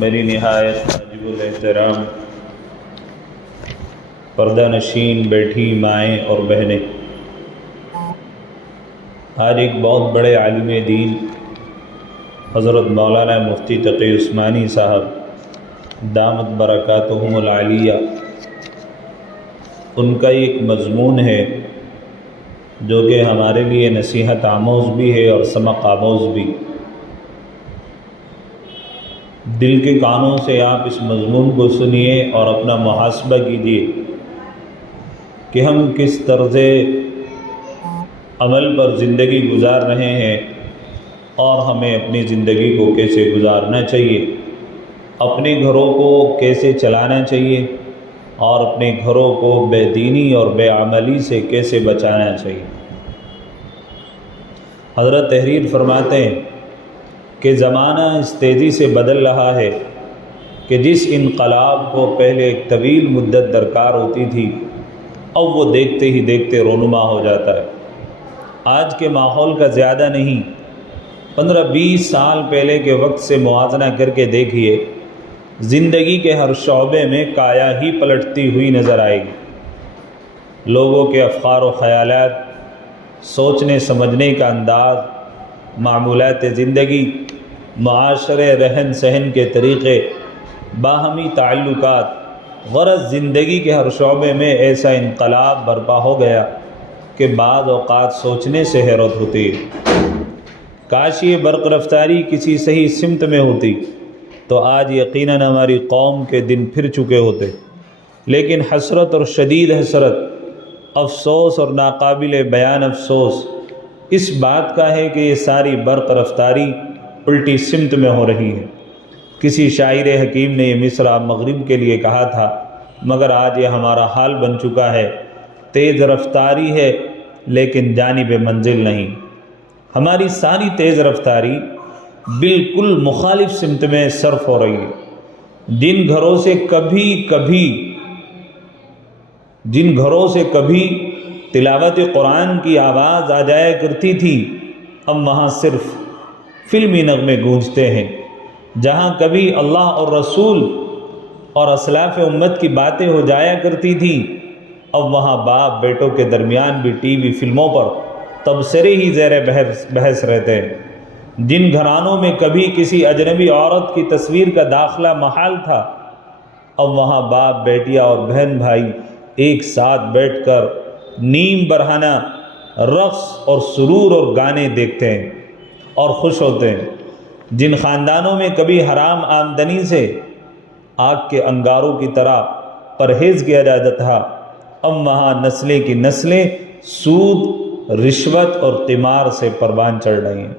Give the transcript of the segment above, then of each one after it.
میری نہایت واجب الاحترام پردہ نشین بیٹھی مائیں اور بہنیں، آج ایک بہت بڑے عالم دین حضرت مولانا مفتی تقی عثمانی صاحب دامت برکاتہم العالیہ، ان کا ایک مضمون ہے جو کہ ہمارے لیے نصیحت آموز بھی ہے اور سبق آموز بھی۔ دل کے کانوں سے آپ اس مضمون کو سنیے اور اپنا محاسبہ کیجیے کہ ہم کس طرز عمل پر زندگی گزار رہے ہیں اور ہمیں اپنی زندگی کو کیسے گزارنا چاہیے، اپنے گھروں کو کیسے چلانا چاہیے اور اپنے گھروں کو بے دینی اور بے عملی سے کیسے بچانا چاہیے۔ حضرت تحریر فرماتے ہیں کہ زمانہ اس تیزی سے بدل رہا ہے کہ جس انقلاب کو پہلے ایک طویل مدت درکار ہوتی تھی، اب وہ دیکھتے ہی دیکھتے رونما ہو جاتا ہے۔ آج کے ماحول کا زیادہ نہیں، 15-20 سال پہلے کے وقت سے موازنہ کر کے دیکھیے، زندگی کے ہر شعبے میں کایا ہی پلٹتی ہوئی نظر آئے گی۔ لوگوں کے افکار و خیالات، سوچنے سمجھنے کا انداز، معمولات زندگی، معاشرے، رہن سہن کے طریقے، باہمی تعلقات، غرض زندگی کے ہر شعبے میں ایسا انقلاب برپا ہو گیا کہ بعض اوقات سوچنے سے حیرت ہوتی ہے۔ کاش یہ برق رفتاری کسی صحیح سمت میں ہوتی تو آج یقیناً ہماری قوم کے دن پھر چکے ہوتے، لیکن حسرت اور شدید حسرت، افسوس اور ناقابل بیان افسوس اس بات کا ہے کہ یہ ساری برق رفتاری الٹی سمت میں ہو رہی ہے۔ کسی شاعر حکیم نے یہ مصرع مغرب کے لیے کہا تھا، مگر آج یہ ہمارا حال بن چکا ہے۔ تیز رفتاری ہے لیکن جانب منزل نہیں۔ ہماری ساری تیز رفتاری بالکل مخالف سمت میں صرف ہو رہی ہے۔ جن گھروں سے کبھی تلاوت قرآن کی آواز آ جایا کرتی تھی، اب وہاں صرف فلمی نغمے گونجتے ہیں۔ جہاں کبھی اللہ اور رسول اور اسلاف امت کی باتیں ہو جایا کرتی تھی، اب وہاں باپ بیٹوں کے درمیان بھی ٹی وی فلموں پر تبصرے ہی زیر بحث رہتے ہیں۔ جن گھرانوں میں کبھی کسی اجنبی عورت کی تصویر کا داخلہ محال تھا، اب وہاں باپ بیٹیاں اور بہن بھائی ایک ساتھ بیٹھ کر نیم برہنہ رقص اور سرور اور گانے دیکھتے ہیں اور خوش ہوتے ہیں۔ جن خاندانوں میں کبھی حرام آمدنی سے آگ کے انگاروں کی طرح پرہیز کیا جاتا تھا، اب وہاں نسلیں کی نسلیں سود، رشوت اور قمار سے پروان چڑھ رہی ہیں۔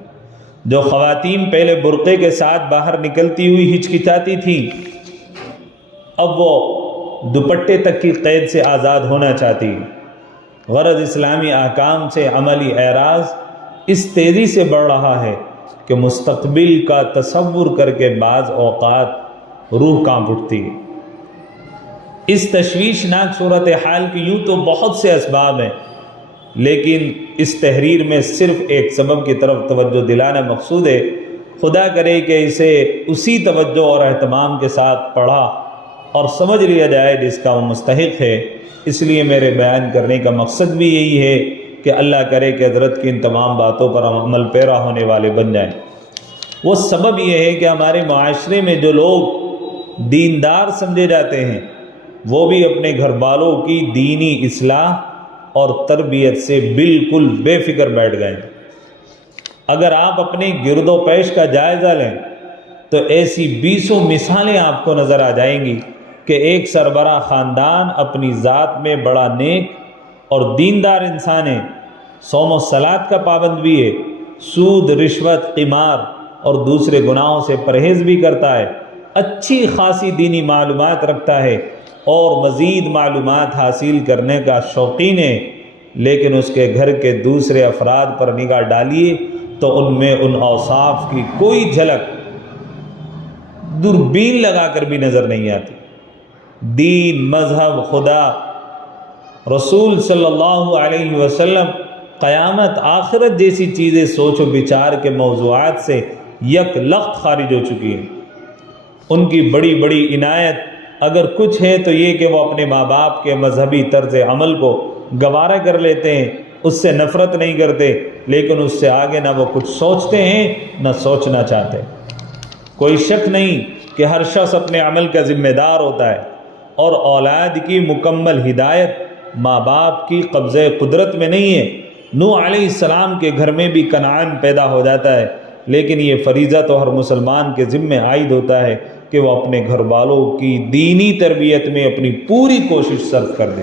جو خواتین پہلے برقعے کے ساتھ باہر نکلتی ہوئی ہچکچاتی تھیں، اب وہ دوپٹے تک کی قید سے آزاد ہونا چاہتی ہیں۔ غرض اسلامی احکام سے عملی اعراض اس تیزی سے بڑھ رہا ہے کہ مستقبل کا تصور کر کے بعض اوقات روح کانپ اٹھتی ہے۔ اس تشویشناک صورتحال کی یوں تو بہت سے اسباب ہیں، لیکن اس تحریر میں صرف ایک سبب کی طرف توجہ دلانا مقصود ہے۔ خدا کرے کہ اسے اسی توجہ اور اہتمام کے ساتھ پڑھا اور سمجھ لیا جائے جس کا وہ مستحق ہے۔ اس لیے میرے بیان کرنے کا مقصد بھی یہی ہے کہ اللہ کرے کہ حضرت کی ان تمام باتوں پر عمل پیرا ہونے والے بن جائیں۔ وہ سبب یہ ہے کہ ہمارے معاشرے میں جو لوگ دیندار سمجھے جاتے ہیں، وہ بھی اپنے گھر والوں کی دینی اصلاح اور تربیت سے بالکل بے فکر بیٹھ گئے۔ اگر آپ اپنے گرد و پیش کا جائزہ لیں تو ایسی 20 مثالیں آپ کو نظر آ جائیں گی کہ ایک سربراہ خاندان اپنی ذات میں بڑا نیک اور دیندار انسان ہے، صوم و صلات کا پابند بھی ہے، سود، رشوت، قمار اور دوسرے گناہوں سے پرہیز بھی کرتا ہے، اچھی خاصی دینی معلومات رکھتا ہے اور مزید معلومات حاصل کرنے کا شوقین ہے، لیکن اس کے گھر کے دوسرے افراد پر نگاہ ڈالیے تو ان میں ان اوصاف کی کوئی جھلک دوربین لگا کر بھی نظر نہیں آتی۔ دین، مذہب، خدا، رسول صلی اللہ علیہ وسلم، قیامت، آخرت جیسی چیزیں سوچ و بچار کے موضوعات سے یک لخت خارج ہو چکی ہیں۔ ان کی بڑی بڑی عنایت اگر کچھ ہے تو یہ کہ وہ اپنے ماں باپ کے مذہبی طرز عمل کو گوارا کر لیتے ہیں، اس سے نفرت نہیں کرتے، لیکن اس سے آگے نہ وہ کچھ سوچتے ہیں نہ سوچنا چاہتے۔ کوئی شک نہیں کہ ہر شخص اپنے عمل کا ذمہ دار ہوتا ہے، اور اولاد کی مکمل ہدایت ماں باپ کی قبضہ قدرت میں نہیں ہے۔ نوح علیہ السلام کے گھر میں بھی کنعان پیدا ہو جاتا ہے، لیکن یہ فریضہ تو ہر مسلمان کے ذمہ عائد ہوتا ہے کہ وہ اپنے گھر والوں کی دینی تربیت میں اپنی پوری کوشش صرف کر دے۔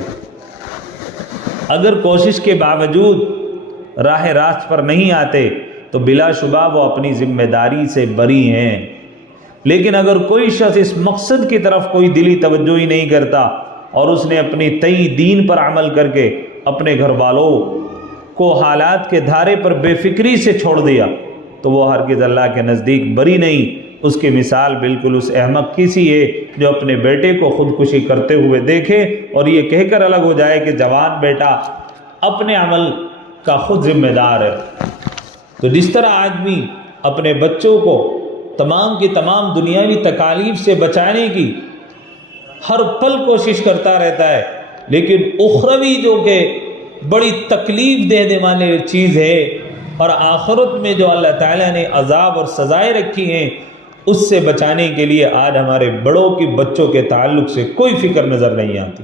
اگر کوشش کے باوجود راہ راست پر نہیں آتے تو بلا شبہ وہ اپنی ذمہ داری سے بری ہیں، لیکن اگر کوئی شخص اس مقصد کی طرف کوئی دلی توجہ ہی نہیں کرتا اور اس نے اپنی تئی دین پر عمل کر کے اپنے گھر والوں کو حالات کے دھارے پر بے فکری سے چھوڑ دیا تو وہ ہرگز اللہ کے نزدیک بری نہیں۔ اس کی مثال بالکل اس احمق کی سی ہے جو اپنے بیٹے کو خودکشی کرتے ہوئے دیکھے اور یہ کہہ کر الگ ہو جائے کہ جوان بیٹا اپنے عمل کا خود ذمہ دار ہے۔ تو جس طرح آدمی اپنے بچوں کو تمام کی تمام دنیاوی تکالیف سے بچانے کی ہر پل کوشش کرتا رہتا ہے، لیکن اخروی جو کہ بڑی تکلیف دینے والی چیز ہے اور آخرت میں جو اللہ تعالیٰ نے عذاب اور سزائیں رکھی ہیں اس سے بچانے کے لیے آج ہمارے بڑوں کی بچوں کے تعلق سے کوئی فکر نظر نہیں آتی۔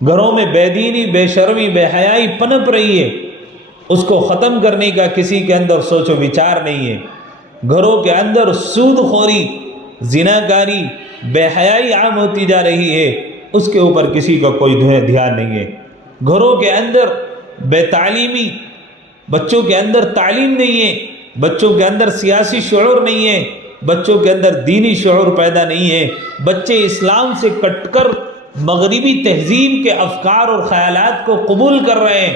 گھروں میں بے دینی، بے شرمی، بے حیائی پنپ رہی ہے، اس کو ختم کرنے کا کسی کے اندر سوچ و وچار نہیں ہے۔ گھروں کے اندر سود خوری، زناکاری، بے حیائی عام ہوتی جا رہی ہے، اس کے اوپر کسی کا کوئی دھیان نہیں ہے۔ گھروں کے اندر بے تعلیمی، بچوں کے اندر تعلیم نہیں ہے، بچوں کے اندر سیاسی شعور نہیں ہے، بچوں کے اندر دینی شعور پیدا نہیں ہے، بچے اسلام سے کٹ کر مغربی تہذیب کے افکار اور خیالات کو قبول کر رہے ہیں،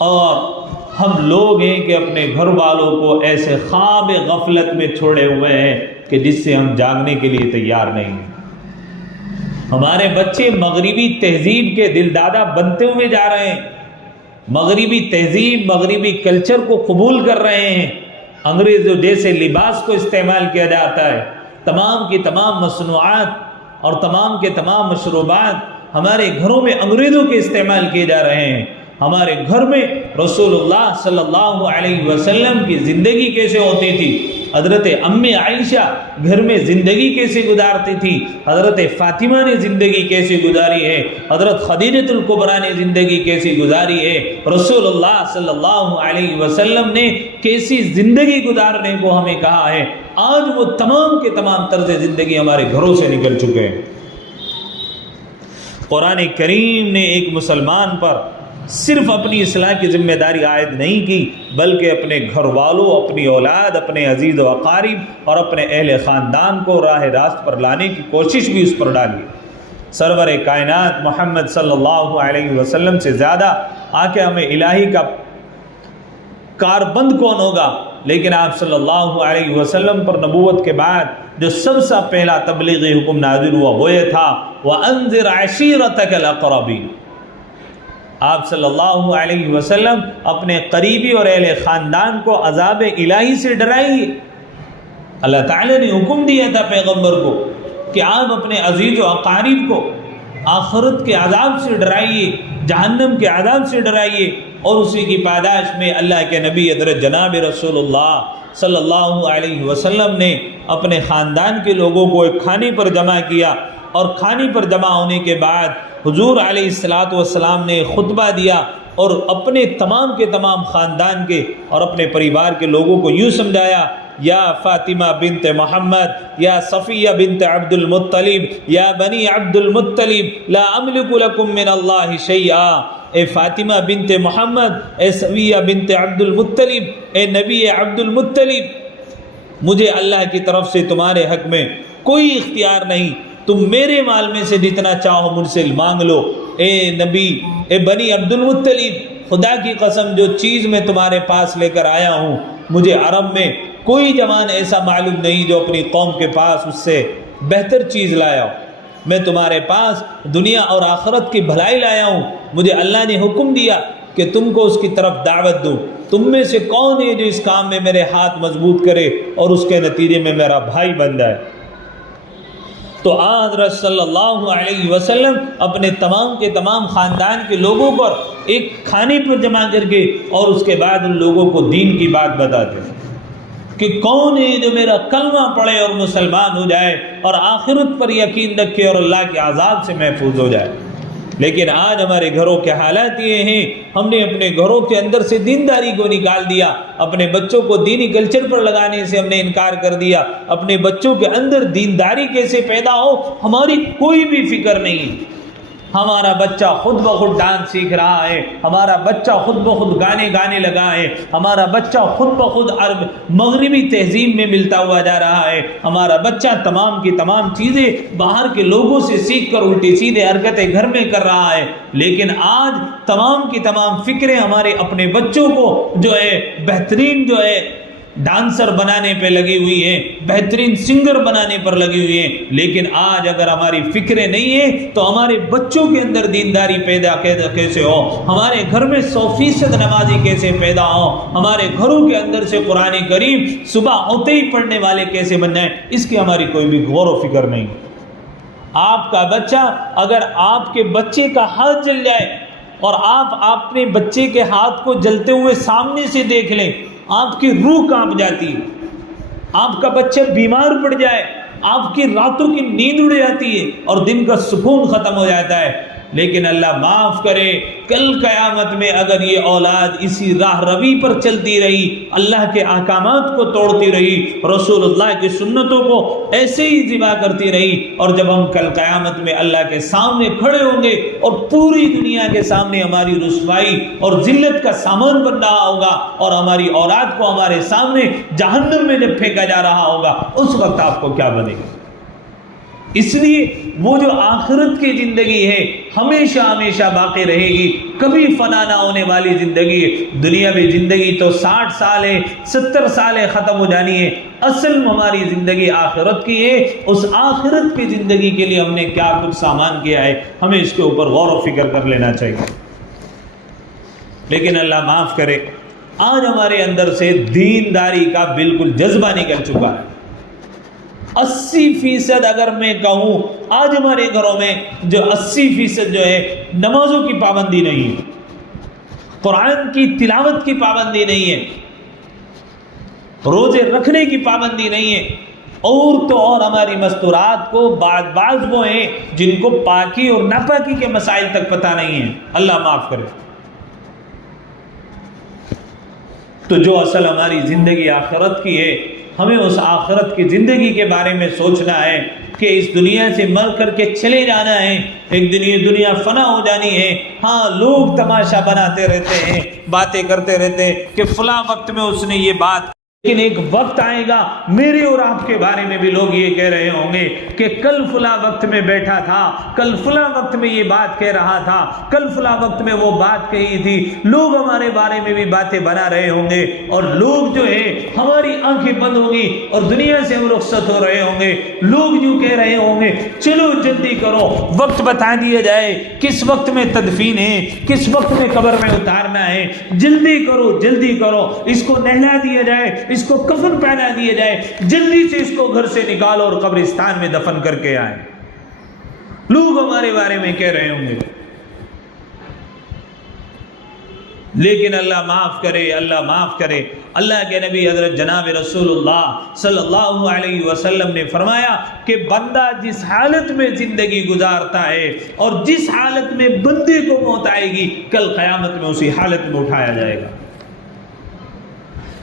اور ہم لوگ ہیں کہ اپنے گھر والوں کو ایسے خواب غفلت میں چھوڑے ہوئے ہیں کہ جس سے ہم جاگنے کے لیے تیار نہیں ہیں۔ ہمارے بچے مغربی تہذیب کے دل دادا بنتے ہوئے جا رہے ہیں، مغربی تہذیب، مغربی کلچر کو قبول کر رہے ہیں۔ انگریزوں جیسے لباس کو استعمال کیا جاتا ہے، تمام کی تمام مصنوعات اور تمام کے تمام مشروبات ہمارے گھروں میں انگریزوں کے استعمال کیے جا رہے ہیں۔ ہمارے گھر میں رسول اللہ صلی اللہ علیہ وسلم کی زندگی کیسے ہوتی تھی، حضرت امی عائشہ گھر میں زندگی کیسے گزارتی تھی، حضرت فاطمہ نے زندگی کیسے گزاری ہے، حضرت خدیجہ الکبریٰ نے زندگی کیسی گزاری ہے، رسول اللہ صلی اللہ علیہ وسلم نے کیسی زندگی گزارنے کو ہمیں کہا ہے، آج وہ تمام کے تمام طرز زندگی ہمارے گھروں سے نکل چکے ہیں۔ قرآن کریم نے ایک مسلمان پر صرف اپنی اصلاح کی ذمہ داری عائد نہیں کی، بلکہ اپنے گھر والوں، اپنی اولاد، اپنے عزیز و اقارب اور اپنے اہل خاندان کو راہ راست پر لانے کی کوشش بھی اس پر ڈالی۔ سرور کائنات محمد صلی اللہ علیہ وسلم سے زیادہ آقا میں الہی کا کاربند کون ہوگا، لیکن آپ صلی اللہ علیہ وسلم پر نبوت کے بعد جو سب سے پہلا تبلیغی حکم نازل ہوا وہ یہ تھا وَأَنذِرْ عَشِيرَتَكَ الْأَقْرَبِينَ۔ آپ صلی اللہ علیہ وسلم اپنے قریبی اور اہل خاندان کو عذاب الہی سے ڈرائیے۔ اللہ تعالیٰ نے حکم دیا تھا پیغمبر کو کہ آپ اپنے عزیز و اقارب کو آخرت کے عذاب سے ڈرائیے، جہنم کے عذاب سے ڈرائیے، اور اسی کی پاداش میں اللہ کے نبی حضرت جناب رسول اللہ صلی اللہ علیہ وسلم نے اپنے خاندان کے لوگوں کو ایک کھانے پر جمع کیا، اور کھانے پر جمع ہونے کے بعد حضور علیہ السلام نے خطبہ دیا اور اپنے تمام کے تمام خاندان کے اور اپنے پریوار کے لوگوں کو یوں سمجھایا، یا فاطمہ بنت محمد، یا صفیہ بنت عبد المطلب، یا بنی عبد المطلب لا املک لکم من اللہ شیئا۔ اے فاطمہ بنت محمد، اے صفیہ بنت عبد المطلب، اے نبی عبد المطلب، مجھے اللہ کی طرف سے تمہارے حق میں کوئی اختیار نہیں، تم میرے مال میں سے جتنا چاہو مجھ سے مانگ لو۔ اے نبی، اے بنی عبد المطلب، خدا کی قسم جو چیز میں تمہارے پاس لے کر آیا ہوں، مجھے عرب میں کوئی جوان ایسا معلوم نہیں جو اپنی قوم کے پاس اس سے بہتر چیز لایا ہو۔ میں تمہارے پاس دنیا اور آخرت کی بھلائی لایا ہوں، مجھے اللہ نے حکم دیا کہ تم کو اس کی طرف دعوت دوں۔ تم میں سے کون ہے جو اس کام میں میرے ہاتھ مضبوط کرے اور اس کے نتیجے میں میرا بھائی بن جائے؟ تو حضرت صلی اللہ علیہ وسلم اپنے تمام کے تمام خاندان کے لوگوں پر ایک کھانے پر جمع کر کے اور اس کے بعد ان لوگوں کو دین کی بات بتاتے ہیں کہ کون ہے جو میرا کلمہ پڑھے اور مسلمان ہو جائے اور آخرت پر یقین رکھے اور اللہ کے عذاب سے محفوظ ہو جائے۔ لیکن آج ہمارے گھروں کے حالات یہ ہیں، ہم نے اپنے گھروں کے اندر سے دینداری کو نکال دیا، اپنے بچوں کو دینی کلچر پر لگانے سے ہم نے انکار کر دیا، اپنے بچوں کے اندر دینداری کیسے پیدا ہو ہماری کوئی بھی فکر نہیں۔ ہمارا بچہ خود بخود ڈانس سیکھ رہا ہے، ہمارا بچہ خود بخود گانے گانے لگا ہے، ہمارا بچہ خود بخود عرب مغربی تہذیب میں ملتا ہوا جا رہا ہے، ہمارا بچہ تمام کی تمام چیزیں باہر کے لوگوں سے سیکھ کر الٹی سیدھے حرکتیں گھر میں کر رہا ہے۔ لیکن آج تمام کی تمام فکریں ہمارے اپنے بچوں کو جو ہے بہترین جو ہے ڈانسر بنانے پہ لگی ہوئی ہیں، بہترین سنگر بنانے پر لگی ہوئی ہیں۔ لیکن آج اگر ہماری فکریں نہیں ہیں تو ہمارے بچوں کے اندر دینداری پیدا کیسے ہو، ہمارے گھر میں 100% نمازی کیسے پیدا ہو، ہمارے گھروں کے اندر سے قرآن کریم صبح ہوتے ہی پڑھنے والے کیسے بن جائیں، اس کی ہماری کوئی بھی غور و فکر نہیں۔ آپ کا بچہ، اگر آپ کے بچے کا ہاتھ جل جائے اور آپ اپنے بچے کے ہاتھ کو جلتے ہوئے سامنے سے دیکھ لیں، آپ کی روح کانپ جاتی ہے۔ آپ کا بچہ بیمار پڑ جائے، آپ کی راتوں کی نیند اڑ جاتی ہے اور دن کا سکون ختم ہو جاتا ہے۔ لیکن اللہ معاف کرے، کل قیامت میں اگر یہ اولاد اسی راہ روی پر چلتی رہی، اللہ کے احکامات کو توڑتی رہی، رسول اللہ کی سنتوں کو ایسے ہی ذبح کرتی رہی، اور جب ہم کل قیامت میں اللہ کے سامنے کھڑے ہوں گے اور پوری دنیا کے سامنے ہماری رسوائی اور ذلت کا سامان بن رہا ہوگا اور ہماری اولاد کو ہمارے سامنے جہنم میں جب پھینکا جا رہا ہوگا، اس وقت آپ کو کیا بنے گا؟ اس لیے وہ جو آخرت کی زندگی ہے ہمیشہ ہمیشہ باقی رہے گی، کبھی فنا نہ ہونے والی زندگی ہے۔ دنیاوی زندگی تو 60 سال ہے، 70 سال ہے، ختم ہو جانی ہے۔ اصل ہماری زندگی آخرت کی ہے، اس آخرت کی زندگی کے لیے ہم نے کیا کچھ سامان کیا ہے، ہمیں اس کے اوپر غور و فکر کر لینا چاہیے۔ لیکن اللہ معاف کرے، آج ہمارے اندر سے دینداری کا بالکل جذبہ نکل چکا ہے۔ 80% اگر میں کہوں، آج ہمارے گھروں میں جو 80% جو ہے نمازوں کی پابندی نہیں ہے، قرآن کی تلاوت کی پابندی نہیں ہے، روزے رکھنے کی پابندی نہیں ہے، اور تو اور ہماری مستورات کو بعض وہ ہیں جن کو پاکی اور ناپاکی کے مسائل تک پتہ نہیں ہے۔ اللہ معاف کرے۔ تو جو اصل ہماری زندگی آخرت کی ہے، ہمیں اس آخرت کی زندگی کے بارے میں سوچنا ہے کہ اس دنیا سے مر کر کے چلے جانا ہے، ایک دن یہ دنیا فنا ہو جانی ہے۔ ہاں، لوگ تماشا بناتے رہتے ہیں، باتیں کرتے رہتے ہیں کہ فلاں وقت میں اس نے یہ بات، لیکن ایک وقت آئے گا میرے اور آپ کے بارے میں بھی لوگ یہ کہہ رہے ہوں گے کہ کل فلاں وقت میں بیٹھا تھا، کل فلاں وقت میں یہ بات کہہ رہا تھا، کل فلاں وقت میں وہ بات کہی تھی۔ لوگ ہمارے بارے میں بھی باتیں بنا رہے ہوں گے، اور لوگ جو ہے ہماری آنکھیں بند ہوں گی اور دنیا سے ہم رخصت ہو رہے ہوں گے۔ لوگ جو کہہ رہے ہوں گے چلو جلدی کرو، وقت بتا دیا جائے کس وقت میں تدفین ہے، کس وقت میں قبر میں اتارنا ہے، جلدی کرو جلدی کرو، اس کو نہلا دیا جائے، اس کو کفن پہنا دیا جائے، جلدی سے اس کو گھر سے نکالو اور قبرستان میں دفن کر کے آئیں۔ لوگ ہمارے بارے میں کہہ رہے ہوں گے، لیکن اللہ معاف کرے، اللہ معاف کرے۔ اللہ کے نبی حضرت جناب رسول اللہ صلی اللہ علیہ وسلم نے فرمایا کہ بندہ جس حالت میں زندگی گزارتا ہے اور جس حالت میں بندے کو موت آئے گی، کل قیامت میں اسی حالت میں اٹھایا جائے گا۔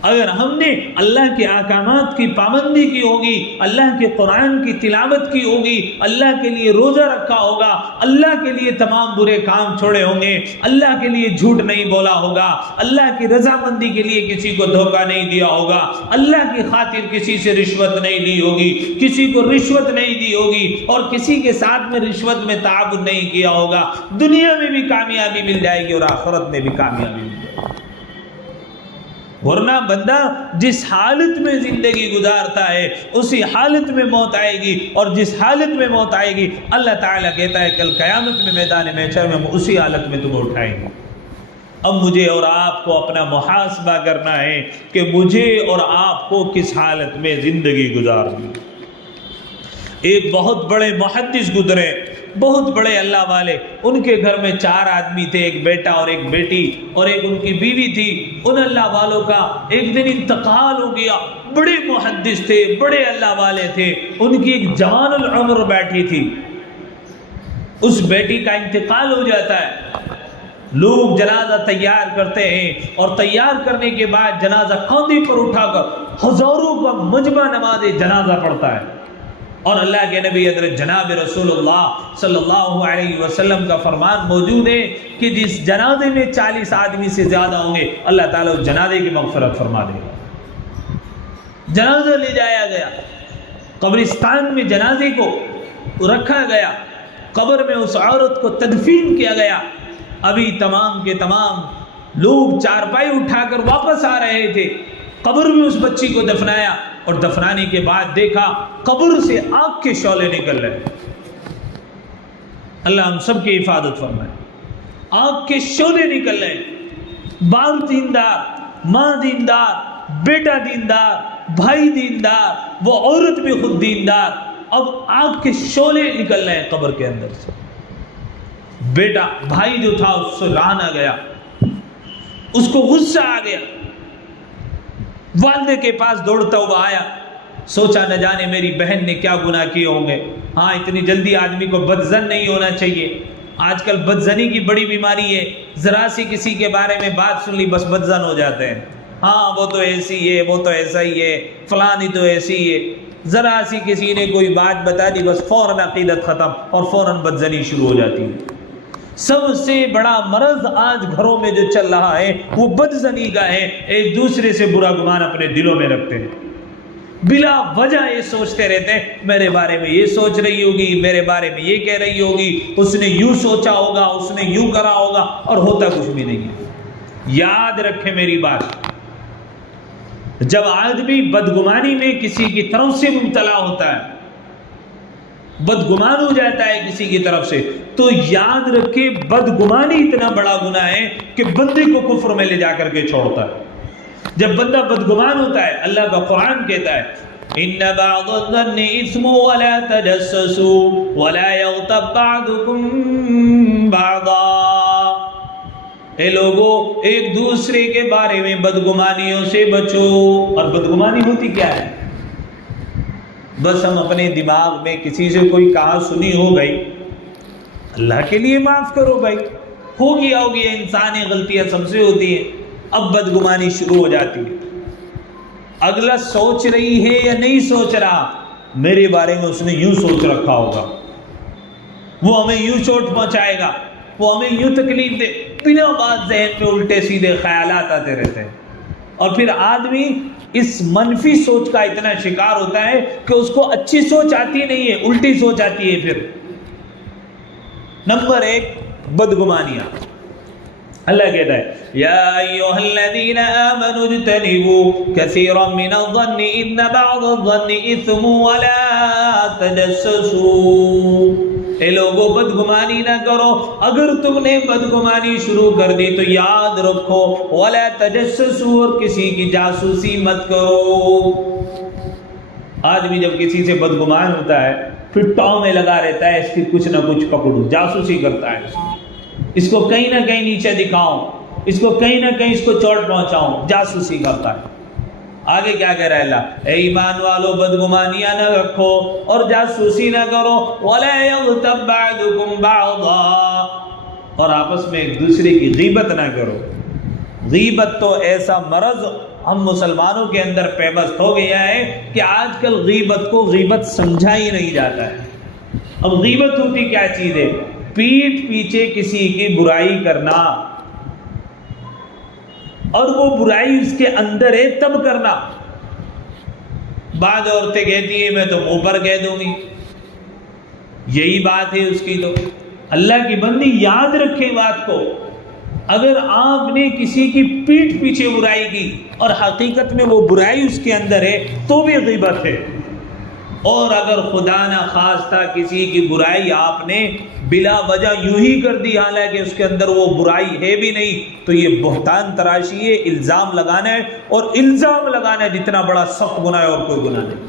اگر ہم نے اللہ کے احکامات کی پابندی کی ہوگی، اللہ کے قرآن کی تلاوت کی ہوگی، اللہ کے لیے روزہ رکھا ہوگا، اللہ کے لیے تمام برے کام چھوڑے ہوں گے، اللہ کے لیے جھوٹ نہیں بولا ہوگا، اللہ کی رضامندی کے لیے کسی کو دھوکہ نہیں دیا ہوگا، اللہ کی خاطر کسی سے رشوت نہیں لی ہوگی، کسی کو رشوت نہیں دی ہوگی، اور کسی کے ساتھ میں رشوت میں تعاون نہیں کیا ہوگا، دنیا میں بھی کامیابی مل جائے گی اور آخرت میں بھی کامیابی مل جائے گی۔ ورنہ بندہ جس حالت میں زندگی گزارتا ہے اسی حالت میں موت آئے گی، اور جس حالت میں موت آئے گی اللہ تعالیٰ کہتا ہے کل قیامت میں میدان محشر میں ہم اسی حالت میں تمہیں اٹھائیں گے۔ اب مجھے اور آپ کو اپنا محاسبہ کرنا ہے کہ مجھے اور آپ کو کس حالت میں زندگی گزارنی۔ ایک بہت بڑے محدث گزرے، بہت بڑے اللہ والے، ان کے گھر میں 4 آدمی تھے، ایک بیٹا اور ایک بیٹی اور ایک ان کی بیوی تھی۔ ان اللہ والوں کا ایک دن انتقال ہو گیا۔ بڑے محدث تھے، بڑے اللہ والے تھے، ان کی ایک جوان العمر بیٹھی تھی۔ اس بیٹی کا انتقال ہو جاتا ہے، لوگ جنازہ تیار کرتے ہیں اور تیار کرنے کے بعد جنازہ کاندھے پر اٹھا کر ہزاروں کا مجمع نماز جنازہ پڑھتا ہے۔ اور اللہ کے نبی حضرت جناب رسول اللہ صلی اللہ علیہ وسلم کا فرمان موجود ہے کہ جس جنازے میں 40 آدمی سے زیادہ ہوں گے اللہ تعالیٰ اس جنازے کی مغفرت فرما دے گا۔ جنازہ لے جایا گیا، قبرستان میں جنازے کو رکھا گیا، قبر میں اس عورت کو تدفین کیا گیا۔ ابھی تمام کے تمام لوگ چارپائی اٹھا کر واپس آ رہے تھے، قبر میں اس بچی کو دفنایا اور دفنانے کے بعد دیکھا قبر سے آگ کے شعلے نکل رہے۔ اللہ ہم سب کی حفاظت فرمائے۔ آگ کے شعلے نکل رہے، باپ دیندار، ماں دیندار، بیٹا دیندار، بھائی دیندار، وہ عورت بھی خود دیندار، اب آگ کے شعلے نکل رہے ہیں قبر کے اندر سے۔ بیٹا بھائی جو تھا اس سے ران آ گیا، اس کو غصہ آ گیا، والدے کے پاس دوڑتا ہوا آیا، سوچا نہ جانے میری بہن نے کیا گناہ کیے ہوں گے۔ ہاں اتنی جلدی آدمی کو بدزن نہیں ہونا چاہیے، آج کل بدزنی کی بڑی بیماری ہے، ذرا سی کسی کے بارے میں بات سن لی بس بدزن ہو جاتے ہیں، ہاں وہ تو ایسی ہے، وہ تو ایسا ہی ہے، فلانی تو ایسی ہے، ذرا سی کسی نے کوئی بات بتا دی بس فوراً عقیدت ختم اور فوراً بدزنی شروع ہو جاتی ہے۔ سب سے بڑا مرض آج گھروں میں جو چل رہا ہے وہ بدزنی کا ہے، ایک دوسرے سے برا گمان اپنے دلوں میں رکھتے ہیں، بلا وجہ یہ سوچتے رہتے ہیں میرے بارے میں یہ سوچ رہی ہوگی، میرے بارے میں یہ کہہ رہی ہوگی، اس نے یوں سوچا ہوگا، اس نے یوں کرا ہوگا، اور ہوتا کچھ بھی نہیں ہے۔ یاد رکھیں میری بات، جب آدمی بدگمانی میں کسی کی طرف سے مبتلا ہوتا ہے، بدگمان ہو جاتا ہے کسی کی طرف سے، تو یاد رکھے بدگمانی اتنا بڑا گناہ ہے کہ بندے کو کفر میں لے جا کر کے چھوڑتا ہے۔ جب بندہ بدگمان ہوتا ہے، اللہ کا قرآن کہتا ہے ان بعض الظن اثم ولا تجسسوا ولا یغتب بعضکم بعضا، اے لوگو ایک دوسرے کے بارے میں بدگمانیوں سے بچو۔ اور بدگمانی ہوتی کیا ہے؟ بس ہم اپنے دماغ میں کسی سے کوئی کہا سنی ہو گئی، اللہ کے لیے معاف کرو بھائی، ہو گیا انسانی غلطیاں سب سے ہوتی ہیں، اب بدگمانی شروع ہو جاتی ہے۔ اگلا سوچ رہی ہے یا نہیں سوچ رہا، میرے بارے میں اس نے یوں سوچ رکھا ہوگا، وہ ہمیں یوں چوٹ پہنچائے گا، وہ ہمیں یوں تکلیف دے، بنا بات ذہن میں الٹے سیدھے خیالات آتے رہتے ہیں، اور پھر آدمی اس منفی سوچ کا اتنا شکار ہوتا ہے کہ اس کو اچھی سوچ آتی نہیں ہے، الٹی سوچ آتی ہے۔ پھر نمبر 1 بدگمانیاں۔ اللہ کہتا ہے یا ایھا الذین آمنوا اجتنبوا کثیرا من الظن ان بعض الظن اثم ولا تجسسوا، اے لوگو بدگمانی نہ کرو، اگر تم نے بدگمانی شروع کر دی تو یاد رکھو ولا تجسسوا، اور کسی کی جاسوسی مت کرو۔ آدمی جب کسی سے بدگمان ہوتا ہے پھر ٹاؤں میں لگا رہتا ہے اس کی کچھ نہ کچھ پکڑوں، جاسوسی کرتا ہے، اس کو کہیں نہ کہیں نیچے دکھاؤں، اس کو کہیں نہ کہیں اس کو چوٹ پہنچاؤں، جاسوسی کرتا ہے۔ آگے کیا کہہ رہا ہے اللہ؟ اے ایمان والو بدگمانیاں نہ رکھو اور جاسوسی نہ کرو، وَلَا يَغْتَبْ بَعْضُكُمْ بَعْضًا، اور آپس میں ایک دوسرے کی غیبت نہ کرو۔ غیبت تو ایسا مرض ہم مسلمانوں کے اندر پیوست ہو گیا ہے کہ آج کل غیبت کو غیبت سمجھا ہی نہیں جاتا ہے۔ اب غیبت ہوتی کیا چیز ہے؟ پیٹھ پیچھے کسی کی برائی کرنا، اور وہ برائی اس کے اندر ہے تب کرنا۔ بعض عورتیں کہتی ہیں میں تو منہ پر کہہ دوں گی، یہی بات ہے اس کی۔ تو اللہ کی بندی یاد رکھے بات کو، اگر آپ نے کسی کی پیٹھ پیچھے برائی کی اور حقیقت میں وہ برائی اس کے اندر ہے تو بھی غیبت ہے۔ اور اگر خدا نہ خواستہ کسی کی برائی آپ نے بلا وجہ یوں ہی کر دی حالانکہ اس کے اندر وہ برائی ہے بھی نہیں، تو یہ بہتان تراشی ہے، الزام لگانا ہے، اور الزام لگانا ہے جتنا بڑا سخت گناہ ہے اور کوئی گناہ نہیں۔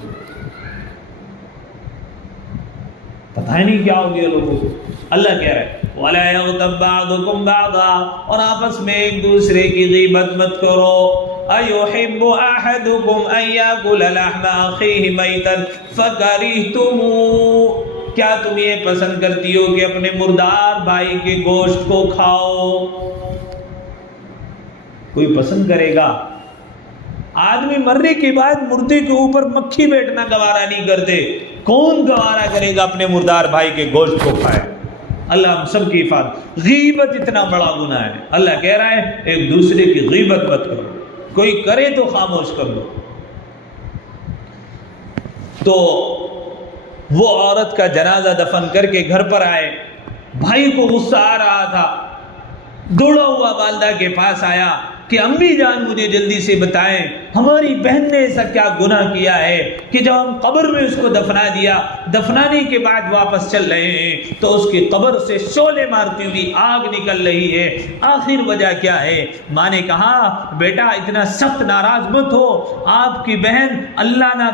پتہ ہی نہیں کیا ہو گیا لوگوں کو۔ اللہ کہہ رہا ہے وَلَا يَغْتَبْ بَعْضُكُمْ بَعْضًا، اور آپس میں ایک دوسرے کی غیبت مت کرو۔ أَيُحِبُّ أَحَدُكُمْ أَن يَأْكُلَ لَحْمَ أَخِيهِ مَيْتًا فَكَرِهْتُمُوهُ، کیا تم یہ پسند کرتی ہو کہ اپنے مردار بھائی کے گوشت کو کھاؤ؟ کوئی پسند کرے گا؟ آدمی مرنے کے بعد مردے کے اوپر مکھی بیٹھنا گوارا نہیں کرتے، کون گوارا کرے گا اپنے مردار بھائی کے گوشت کو کھائے؟ اللہ ہم سب کی حفاظت۔ غیبت اتنا بڑا گناہ ہے، اللہ کہہ رہا ہے ایک دوسرے کی غیبت مت کرو، کوئی کرے تو خاموش کر دو۔ تو وہ عورت کا جنازہ دفن کر کے گھر پر آئے، بھائی کو غصہ آ رہا تھا، دوڑا ہوا والدہ کے پاس آیا کہ امی جان مجھے جلدی سے بتائیں ہماری بہن نے ایسا کیا گناہ کیا ہے کہ جب ہم قبر میں اس کو دفنا دیا، دفنانے کے بعد واپس چل رہے ہیں تو اس کی قبر سے شعلے مارتی ہوئی آگ نکل رہی ہے، آخر وجہ کیا ہے؟ ماں نے کہا بیٹا اتنا سخت ناراض مت ہو، آپ کی بہن اللہ نہ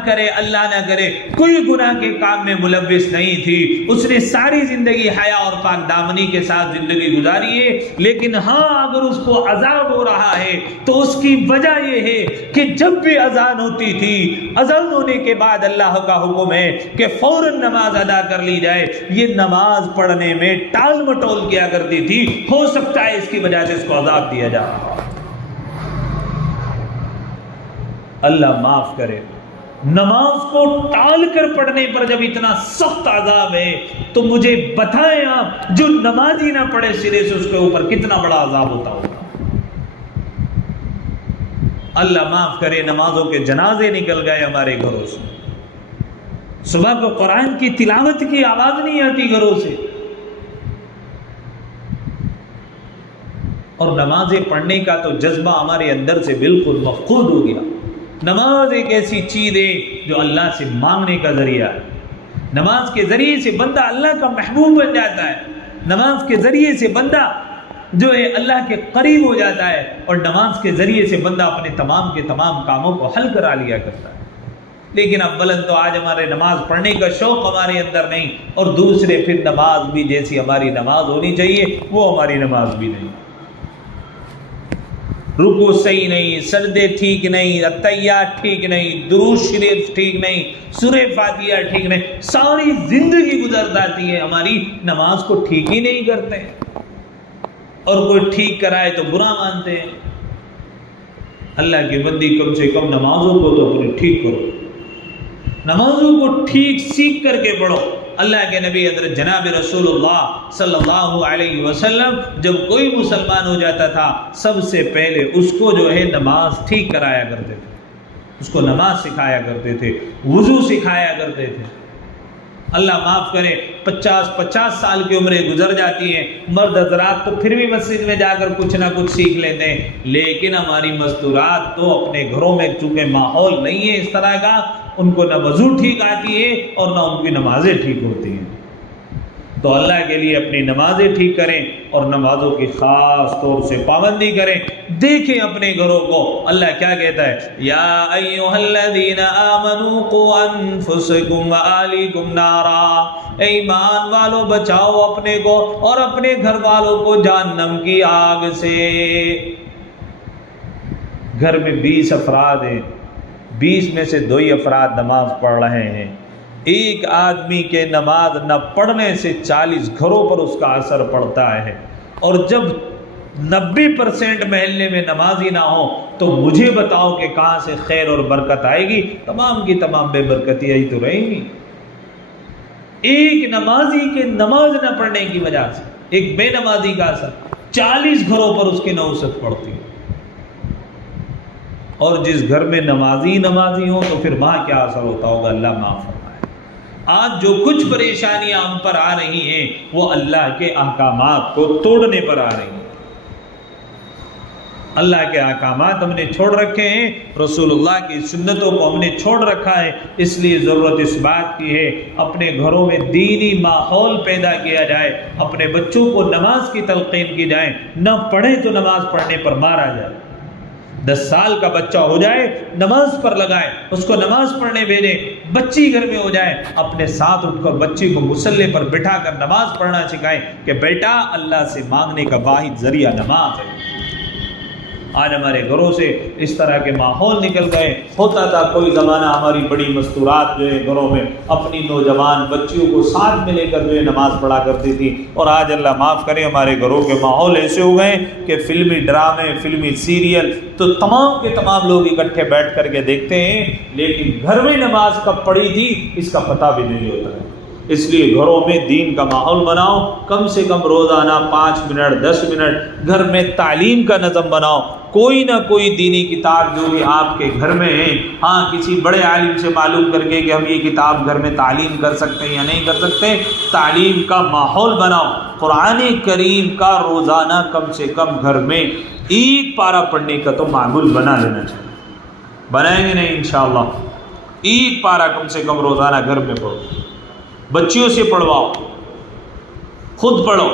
کرے کوئی گناہ کے کام میں ملوث نہیں تھی، اس نے ساری زندگی حیا اور پاک دامنی کے ساتھ زندگی گزاری ہے، لیکن ہاں اگر اس کو عذاب ہو رہا ہے تو اس کی وجہ یہ ہے کہ جب بھی اذان ہوتی تھی، اذان ہونے کے بعد اللہ کا حکم ہے کہ فوراً نماز ادا کر لی جائے، یہ نماز پڑھنے میں ٹال مٹول کیا کرتی تھی، ہو سکتا ہے اس کی وجہ سے اس کو عذاب دیا جائے۔ اللہ معاف کرے، نماز کو ٹال کر پڑھنے پر جب اتنا سخت عذاب ہے تو مجھے بتائیں آپ جو نمازی نہ پڑھے سرے سے اس کے اوپر کتنا بڑا عذاب ہوتا ہوگا۔ اللہ معاف کرے، نمازوں کے جنازے نکل گئے ہمارے گھروں سے، صبح کو قرآن کی تلاوت کی آواز نہیں آتی گھروں سے، اور نمازیں پڑھنے کا تو جذبہ ہمارے اندر سے بالکل مفقود ہو گیا۔ نماز ایک ایسی چیز ہے جو اللہ سے مانگنے کا ذریعہ ہے، نماز کے ذریعے سے بندہ اللہ کا محبوب بن جاتا ہے، نماز کے ذریعے سے بندہ جو ہے اللہ کے قریب ہو جاتا ہے، اور نماز کے ذریعے سے بندہ اپنے تمام کے تمام کاموں کو حل کرا لیا کرتا ہے۔ لیکن اولاً تو آج ہمارے نماز پڑھنے کا شوق ہمارے اندر نہیں، اور دوسرے پھر نماز بھی جیسی ہماری نماز ہونی چاہیے وہ ہماری نماز بھی نہیں، رکوع صحیح نہیں، سجدے ٹھیک نہیں، اتحیات ٹھیک نہیں، درود شریف ٹھیک نہیں، سورہ فاتحہ ٹھیک نہیں، ساری زندگی گزر جاتی ہے ہماری، نماز کو ٹھیک ہی نہیں کرتے، اور کوئی ٹھیک کرائے تو برا مانتے ہیں۔ اللہ کی بندی کم سے کم نمازوں کو تو اپنے ٹھیک کرو، نمازوں کو ٹھیک سیکھ کر کے پڑھو۔ اللہ کے نبی حضرت جناب رسول اللہ صلی اللہ علیہ وسلم جب کوئی مسلمان ہو جاتا تھا سب سے پہلے اس کو جو ہے نماز ٹھیک کرایا کرتے تھے، اس کو نماز سکھایا کرتے تھے، وضو سکھایا کرتے تھے۔ اللہ معاف کرے، 50 سال کی عمریں گزر جاتی ہیں، مرد حضرات تو پھر بھی مسجد میں جا کر کچھ نہ کچھ سیکھ لیتے ہیں، لیکن ہماری مستورات تو اپنے گھروں میں چونکہ ماحول نہیں ہے اس طرح کا، ان کو نہ وضو ٹھیک آتی ہے اور نہ ان کی نمازیں ٹھیک ہوتی ہیں۔ تو اللہ کے لیے اپنی نمازیں ٹھیک کریں اور نمازوں کی خاص طور سے پابندی کریں۔ دیکھیں اپنے گھروں کو، اللہ کیا کہتا ہے، یا ایھا الذین آمنوا قوا انفسکم وآہلیکم نارا، اے ایمان والو بچاؤ اپنے کو اور اپنے گھر والوں کو جہنم کی آگ سے۔ گھر میں 20 افراد ہیں، 20 میں سے 2 ہی افراد نماز پڑھ رہے ہیں، ایک آدمی کے نماز نہ پڑھنے سے 40 گھروں پر اس کا اثر پڑتا ہے، اور جب 90% محلے میں نمازی نہ ہو تو مجھے بتاؤ کہ کہاں سے خیر اور برکت آئے گی؟ تمام کی تمام بے برکتی ہی تو رہیں گی۔ ایک نمازی کے نماز نہ پڑھنے کی وجہ سے ایک بے نمازی کا اثر 40 گھروں پر اس کی نحوست پڑتی ہے، اور جس گھر میں نمازی ہوں تو پھر وہاں کیا اثر ہوتا ہوگا، اللہ معاف فرمائے۔ آج جو کچھ پریشانیاں ہم پر آ رہی ہیں وہ اللہ کے احکامات کو توڑنے پر آ رہی ہیں۔ اللہ کے احکامات ہم نے چھوڑ رکھے ہیں، رسول اللہ کی سنتوں کو ہم نے چھوڑ رکھا ہے، اس لیے ضرورت اس بات کی ہے اپنے گھروں میں دینی ماحول پیدا کیا جائے، اپنے بچوں کو نماز کی تلقین کی جائے، نہ پڑھے تو نماز پڑھنے پر مارا جائے۔ 10 سال کا بچہ ہو جائے نماز پر لگائے، اس کو نماز پڑھنے بھیجے، بچی گھر میں ہو جائے اپنے ساتھ اٹھ کر بچی کو مصلی پر بٹھا کر نماز پڑھنا سکھائیں کہ بیٹا اللہ سے مانگنے کا واحد ذریعہ نماز ہے۔ آج ہمارے گھروں سے اس طرح کے ماحول نکل گئے۔ ہوتا تھا کوئی زمانہ ہماری بڑی مستورات جو ہے گھروں میں اپنی نوجوان بچیوں کو ساتھ میں لے کر جو ہے نماز پڑھا کرتی تھی، اور آج اللہ معاف کرے ہمارے گھروں کے ماحول ایسے ہو گئے کہ فلمی ڈرامے، فلمی سیریل تو تمام کے تمام لوگ اکٹھے بیٹھ کر کے دیکھتے ہیں، لیکن گھر میں نماز کب پڑھی تھی اس کا پتہ بھی نہیں ہوتا ہے۔ اس لیے گھروں میں دین کا ماحول بناؤ، کم سے کم روزانہ 5 منٹ 10 منٹ گھر میں تعلیم کا نظم بناؤ، کوئی نہ کوئی دینی کتاب جو بھی آپ کے گھر میں ہے، ہاں کسی بڑے عالم سے معلوم کر کے کہ ہم یہ کتاب گھر میں تعلیم کر سکتے ہیں یا نہیں کر سکتے، تعلیم کا ماحول بناؤ۔ قرآن کریم کا روزانہ کم سے کم گھر میں ایک پارہ پڑھنے کا تو معمول بنا لینا چاہیے، بنائیں گے نہیں انشاءاللہ؟ ایک پارہ کم سے کم روزانہ گھر میں پڑھو، بچیوں سے پڑھواؤ، خود پڑھو۔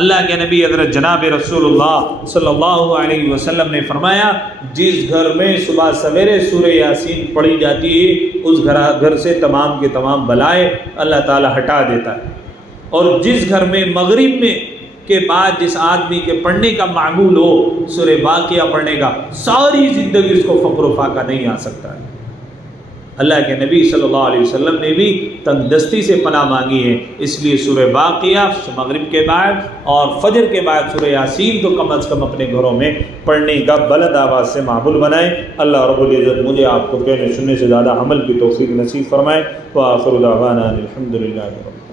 اللہ کے نبی حضرت جناب رسول اللہ صلی اللہ علیہ وسلم نے فرمایا، جس گھر میں صبح سویرے سورہ یاسین پڑھی جاتی ہے اس گھر سے تمام کے تمام بلائیں اللہ تعالی ہٹا دیتا ہے، اور جس گھر میں مغرب میں کے بعد جس آدمی کے پڑھنے کا معمول ہو سورہ واقعہ پڑھنے کا، ساری زندگی اس کو فقر و فاقہ نہیں آ سکتا ہے۔ اللہ کے نبی صلی اللہ علیہ وسلم نے بھی تنگ دستی سے پناہ مانگی ہے، اس لیے سورہ واقعہ مغرب کے بعد اور فجر کے بعد سورہ یاسین تو کم از کم اپنے گھروں میں پڑھنے کا بلند آواز سے معمول بنائیں۔ اللہ رب العزت مجھے آپ کو کہنے سننے سے زیادہ عمل کی توفیق نصیب فرمائے۔ وآخر دعوانا الحمدللہ رب